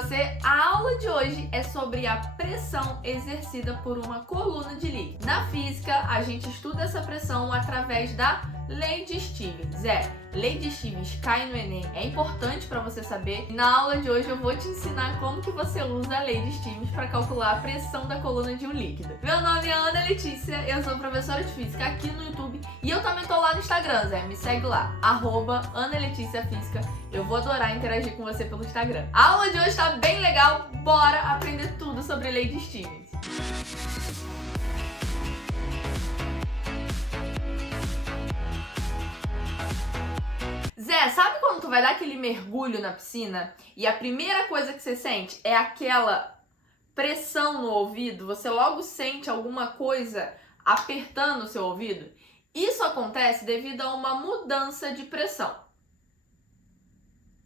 você? A aula de hoje é sobre a pressão exercida por uma coluna de líquido. Na física, a gente estuda essa pressão através da Lei de Stevens. Lei de Stevens cai no Enem, é importante para você saber. Na aula de hoje eu vou te ensinar como que você usa a Lei de Stevens para calcular a pressão da coluna de um líquido. Meu nome é Ana Letícia, eu sou professora de física aqui no YouTube e eu também tô lá no Instagram, me segue lá, @AnaLeticiaFísica. Eu vou adorar interagir com você pelo Instagram. A aula de hoje tá bem legal, bora aprender tudo sobre a Lei de Stevens. Sabe quando tu vai dar aquele mergulho na piscina e a primeira coisa que você sente é aquela pressão no ouvido? Você logo sente alguma coisa apertando o seu ouvido? Isso acontece devido a uma mudança de pressão.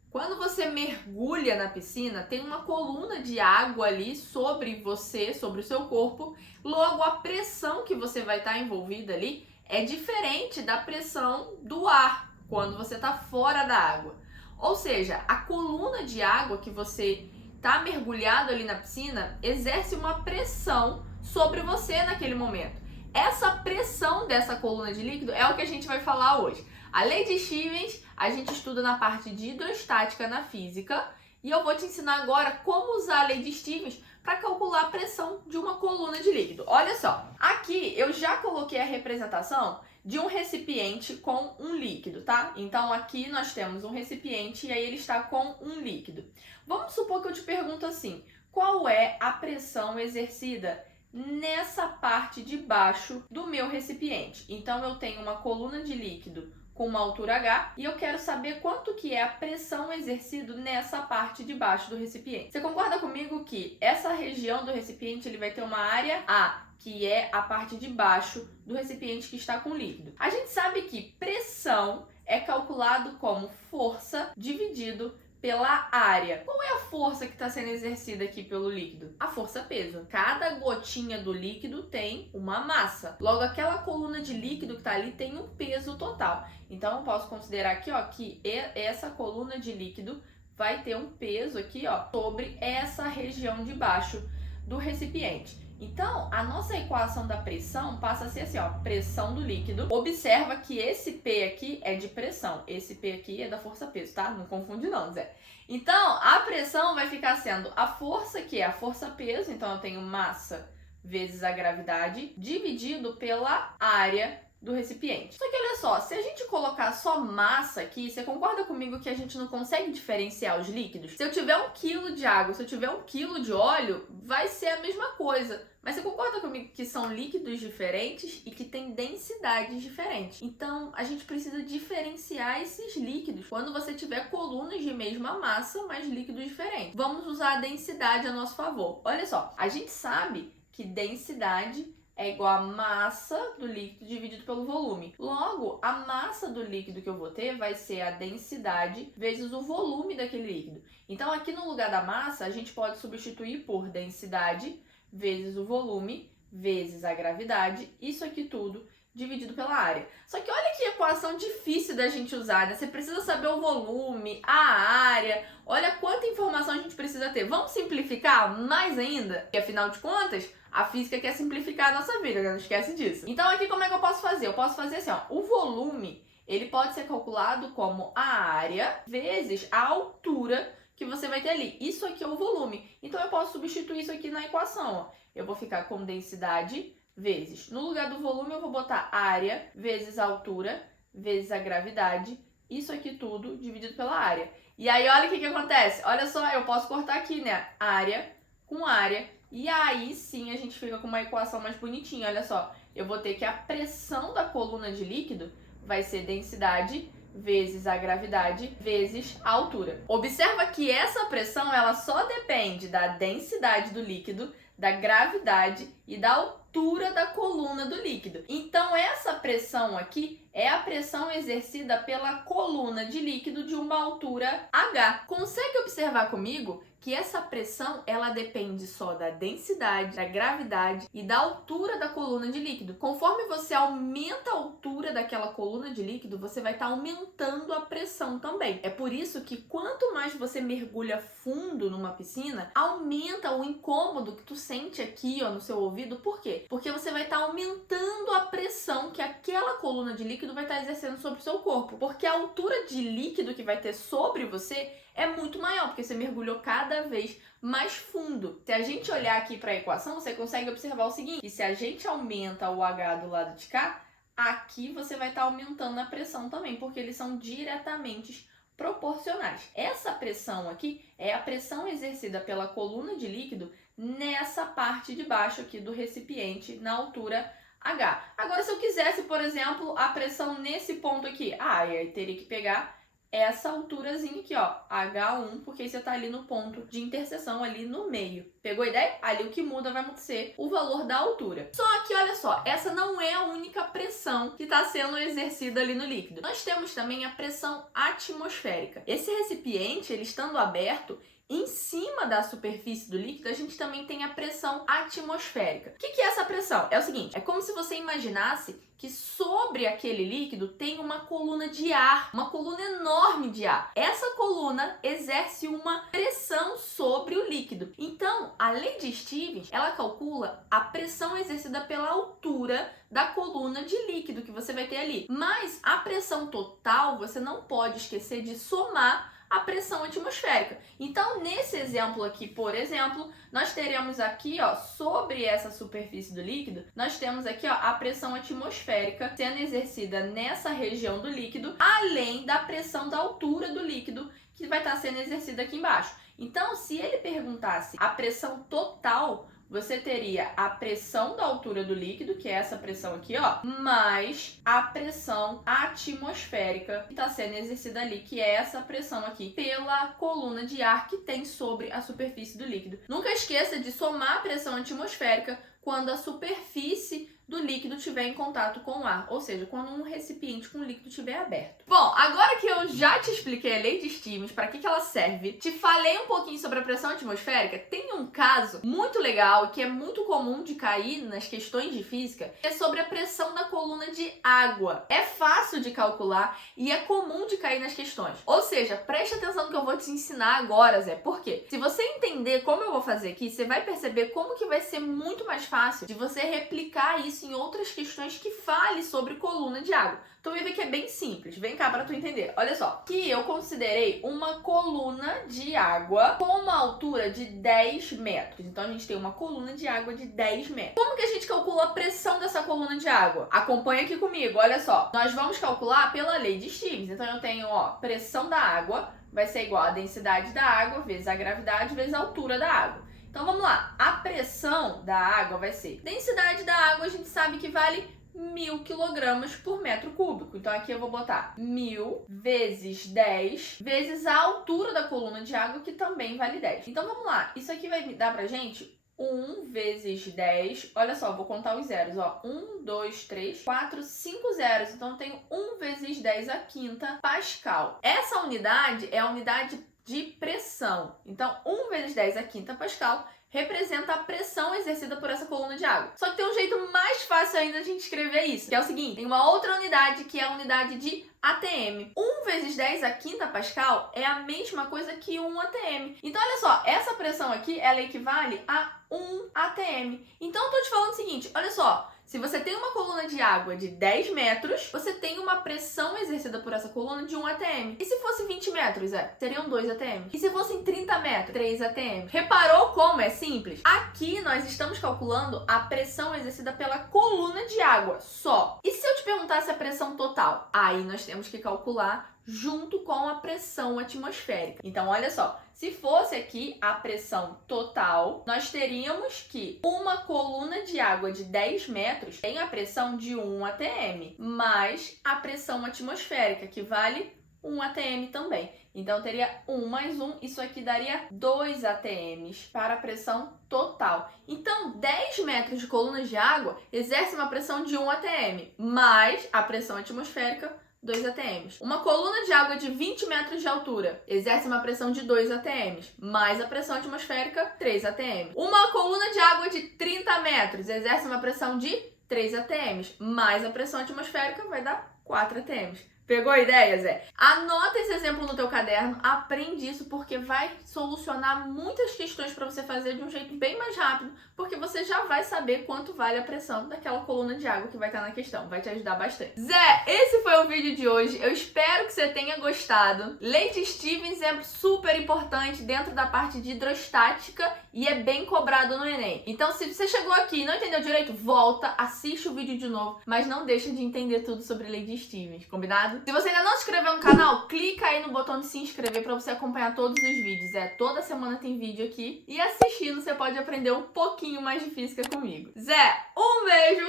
Quando você mergulha na piscina, tem uma coluna de água ali sobre você, sobre o seu corpo. Logo, a pressão que você vai estar envolvida ali é diferente da pressão do ar quando você está fora da água. Ou seja, a coluna de água que você está mergulhado ali na piscina exerce uma pressão sobre você naquele momento. Essa pressão dessa coluna de líquido é o que a gente vai falar hoje. A Lei de Stevens a gente estuda na parte de hidrostática na física e eu vou te ensinar agora como usar a Lei de Stevens para calcular a pressão de uma coluna de líquido. Olha só, aqui eu já coloquei a representação de um recipiente com um líquido, tá? Então aqui nós temos um recipiente e aí ele está com um líquido. Vamos supor que eu te pergunto assim, qual é a pressão exercida nessa parte de baixo do meu recipiente? Então eu tenho uma coluna de líquido com uma altura H e eu quero saber quanto que é a pressão exercida nessa parte de baixo do recipiente. Você concorda comigo que essa região do recipiente ele vai ter uma área A, que é a parte de baixo do recipiente que está com líquido? A gente sabe que pressão é calculado como força dividido pela área. Qual é a força que está sendo exercida aqui pelo líquido? A força peso. Cada gotinha do líquido tem uma massa. Logo, aquela coluna de líquido que está ali tem um peso total. Então, eu posso considerar aqui, que essa coluna de líquido vai ter um peso aqui, sobre essa região de baixo do recipiente. Então, a nossa equação da pressão passa a ser assim, pressão do líquido. Observa que esse P aqui é de pressão, esse P aqui é da força peso, tá? Não confunde não, Zé. Então, a pressão vai ficar sendo a força, que é a força peso, então eu tenho massa vezes a gravidade, dividido pela área do recipiente. Só que olha só, se a gente colocar só massa aqui, você concorda comigo que a gente não consegue diferenciar os líquidos? Se eu tiver 1 kg de água, se eu tiver 1 kg de óleo, vai ser a mesma coisa. Mas você concorda comigo que são líquidos diferentes e que têm densidades diferentes? Então, a gente precisa diferenciar esses líquidos quando você tiver colunas de mesma massa, mas líquidos diferentes. Vamos usar a densidade a nosso favor. Olha só, a gente sabe que densidade é igual a massa do líquido dividido pelo volume. Logo, a massa do líquido que eu vou ter vai ser a densidade vezes o volume daquele líquido. Então, aqui no lugar da massa, a gente pode substituir por densidade vezes o volume vezes a gravidade, isso aqui tudo dividido pela área. Só que olha que equação difícil da gente usar, né? Você precisa saber o volume, a área, olha quanta informação a gente precisa ter. Vamos simplificar mais ainda? Porque afinal de contas, a física quer simplificar a nossa vida, não esquece disso. Então aqui como é que eu posso fazer? Eu posso fazer assim, o volume, ele pode ser calculado como a área vezes a altura que você vai ter ali. Isso aqui é o volume. Então eu posso substituir isso aqui na equação, Eu vou ficar com densidade vezes, no lugar do volume eu vou botar área vezes a altura vezes a gravidade, isso aqui tudo dividido pela área. E aí olha o que acontece, olha só, eu posso cortar aqui, né, área com área, e aí sim a gente fica com uma equação mais bonitinha, olha só. Eu vou ter que a pressão da coluna de líquido vai ser densidade vezes a gravidade vezes a altura. Observa que essa pressão ela só depende da densidade do líquido, da gravidade e da altura da coluna do líquido. Então essa pressão aqui é a pressão exercida pela coluna de líquido de uma altura H. Consegue observar observar comigo que essa pressão, ela depende só da densidade, da gravidade e da altura da coluna de líquido. Conforme você aumenta a altura daquela coluna de líquido, você vai estar aumentando a pressão também. É por isso que quanto mais você mergulha fundo numa piscina, aumenta o incômodo que tu sente aqui, ó, no seu ouvido. Por quê? Porque você vai estar aumentando a pressão que aquela coluna de líquido vai estar exercendo sobre o seu corpo. Porque a altura de líquido que vai ter sobre você é muito maior, porque você mergulhou cada vez mais fundo. Se a gente olhar aqui para a equação, você consegue observar o seguinte, que se a gente aumenta o H do lado de cá, aqui você vai estar aumentando a pressão também, porque eles são diretamente proporcionais. Essa pressão aqui é a pressão exercida pela coluna de líquido nessa parte de baixo aqui do recipiente, na altura H. Agora, se eu quisesse, por exemplo, a pressão nesse ponto aqui, aí teria que pegar essa alturazinha aqui, ó, H1, porque você tá ali no ponto de interseção, ali no meio. Pegou a ideia? Ali o que muda vai ser o valor da altura. Só que, olha só, essa não é a única pressão que está sendo exercida ali no líquido. Nós temos também a pressão atmosférica. Esse recipiente, ele estando aberto, em cima da superfície do líquido, a gente também tem a pressão atmosférica. O que é essa pressão? É o seguinte, é como se você imaginasse que sobre aquele líquido tem uma coluna de ar, uma coluna enorme de ar. Essa coluna exerce uma pressão sobre o líquido. Então, a lei de Stevens, ela calcula a pressão exercida pela altura da coluna de líquido que você vai ter ali. Mas a pressão total, você não pode esquecer de somar a pressão atmosférica. Então, nesse exemplo aqui, por exemplo, nós teremos aqui, ó, sobre essa superfície do líquido, nós temos aqui, ó, a pressão atmosférica sendo exercida nessa região do líquido, além da pressão da altura do líquido que vai estar sendo exercida aqui embaixo. Então, se ele perguntasse a pressão total, você teria a pressão da altura do líquido, que é essa pressão aqui, ó, mais a pressão atmosférica que está sendo exercida ali, que é essa pressão aqui, pela coluna de ar que tem sobre a superfície do líquido. Nunca esqueça de somar a pressão atmosférica quando a superfície do líquido estiver em contato com o ar, ou seja, quando um recipiente com líquido estiver aberto. Bom, agora que eu já te expliquei a lei de Stevens, para que ela serve, te falei um pouquinho sobre a pressão atmosférica, tem um caso muito legal e que é muito comum de cair nas questões de física, que é sobre a pressão da coluna de água. É fácil de calcular e é comum de cair nas questões. Ou seja, preste atenção no que eu vou te ensinar agora, Zé. Por quê? Se você entender como eu vou fazer aqui, você vai perceber como que vai ser muito mais fácil de você replicar isso em outras questões que fale sobre coluna de água. Tu vai ver que é bem simples. Vem cá para tu entender. Olha só, que eu considerei uma coluna de água com uma altura de 10 metros. Então a gente tem uma coluna de água de 10 metros. Como que a gente calcula a pressão dessa coluna de água? Acompanha aqui comigo, olha só. Nós vamos calcular pela lei de Stevens. Então eu tenho, ó, pressão da água vai ser igual a densidade da água vezes a gravidade vezes a altura da água. Então vamos lá, a pressão da água vai ser, densidade da água a gente sabe que vale 1000 kg por metro cúbico. Então aqui eu vou botar 1000 vezes 10 vezes a altura da coluna de água, que também vale 10. Então vamos lá, isso aqui vai me dar pra gente 1 vezes 10, olha só, vou contar os zeros, ó, 1, 2, 3, 4, 5 zeros, então eu tenho 1 vezes 10 a quinta Pascal. Essa unidade é a unidade de pressão. Então, 1 vezes 10 a quinta Pascal representa a pressão exercida por essa coluna de água. Só que tem um jeito mais fácil ainda de a gente escrever isso, que é o seguinte, tem uma outra unidade que é a unidade de ATM. 1 vezes 10 a quinta Pascal é a mesma coisa que 1 ATM. Então, olha só, essa pressão aqui, ela equivale a 1 ATM. Então, eu tô te falando o seguinte, olha só, se você tem uma coluna de água de 10 metros, você tem uma pressão exercida por essa coluna de 1 ATM. E se fosse 20 metros, seriam 2 ATM. E se fossem 30 metros, 3 ATM. Reparou como é simples? Aqui nós estamos calculando a pressão exercida pela coluna de água só. E se eu te perguntasse a pressão total? Aí nós temos que calcular junto com a pressão atmosférica. Então, olha só, se fosse aqui a pressão total, nós teríamos que uma coluna de água de 10 metros tem a pressão de 1 atm, mais a pressão atmosférica, que vale 1 atm também. Então, teria 1 mais 1, isso aqui daria 2 atms para a pressão total. Então, 10 metros de colunas de água exerce uma pressão de 1 atm, mais a pressão atmosférica 2 atm. Uma coluna de água de 20 metros de altura exerce uma pressão de 2 atm, mais a pressão atmosférica, 3 atm. Uma coluna de água de 30 metros exerce uma pressão de 3 atm, mais a pressão atmosférica vai dar 4 atm. Pegou a ideia, Zé? Anota esse exemplo no teu caderno, aprende isso porque vai solucionar muitas questões para você fazer de um jeito bem mais rápido, porque você já vai saber quanto vale a pressão daquela coluna de água que vai estar na questão. Vai te ajudar bastante. Zé, esse foi o vídeo de hoje. Eu espero que você tenha gostado. Lady Stevens é super importante dentro da parte de hidrostática e é bem cobrado no Enem. Então, se você chegou aqui e não entendeu direito, volta, assiste o vídeo de novo, mas não deixa de entender tudo sobre Lady Stevens, combinado? Se você ainda não se inscreveu no canal, clica aí no botão de se inscrever para você acompanhar todos os vídeos. Toda semana tem vídeo aqui. E assistindo você pode aprender um pouquinho mais de física comigo. Zé, um beijo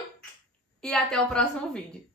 e até o próximo vídeo.